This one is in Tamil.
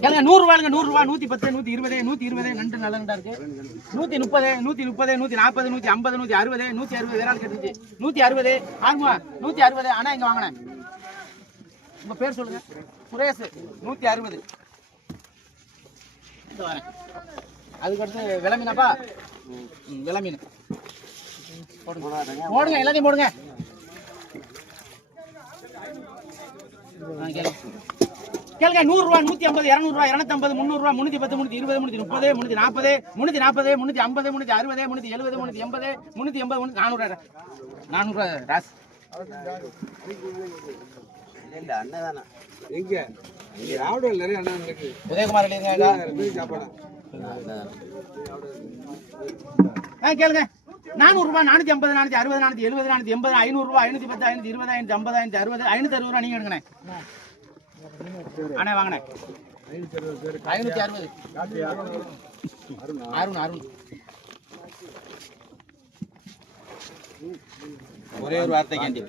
கேளுங்க நூறு ரூபாய்ங்க நூறு ரூபாய் நூத்தி பத்து நூத்தி இருபது நூத்தி இருபது நண்டு நல்ல நண்டா இருக்கு. நூத்தி முப்பது நூத்தி முப்பது நூத்தி நாற்பது நூத்தி ஐம்பது நூத்தி அறுபது நூத்தி அறுபது வேற ஆள் கேட்டுச்சு நூத்தி அறுபது ஆகுமா நூத்தி அறுபது ஆனா இங்க வாங்கினேன் உங்க பேர் சொல்லுங்க. சுரேஷ் நூத்தி அறுபது. இந்த வரேன். அதுக்கு அடுத்து மீனாப்பா? மீன். போடுங்க. போடுங்க எல்லாத்தையும் போடுங்க. கேளுங்க. கேளுங்க நூறு ரூபா நூத்தி ஐம்பது இருநூறு ரூபா இருநூத்தி ஐம்பது முந்நூறு ரூபா முன்னூத்தி பத்து முன்னூத்தி இருபது முன்னூத்தி முப்பது முன்னூத்தி நாற்பது முன்னூத்தி நாற்பது முன்னூத்தி ஐம்பது முன்னூத்தி அறுபது முன்னூத்தி எழுபது முன்னூத்தி எண்பது முன்னூத்தி எண்பது முன்னூத்தி நானூறு நானூறு ரூபா ராஸ். உதயகுமார் கேளுங்க. நானூறு ரூபாய் நானூத்தி ஐம்பது நானூத்தி அறுபது நானூத்தி எழுபது நானூத்தி எண்பது ஐநூறு ரூபாய் ஐநூத்தி பத்து ஐநூத்தி இருபது ஐநூத்தி ஐம்பது ஐநூத்தி அறுபது ஐநூத்தி அறுபது ரூபா நீங்க எடுங்கண்ணே. அண்ணே வாங்கண்ணே. ஐநூத்தி அறுபது. அருண் அருண். ஒரே ஒரு வார்த்தை கேண்டி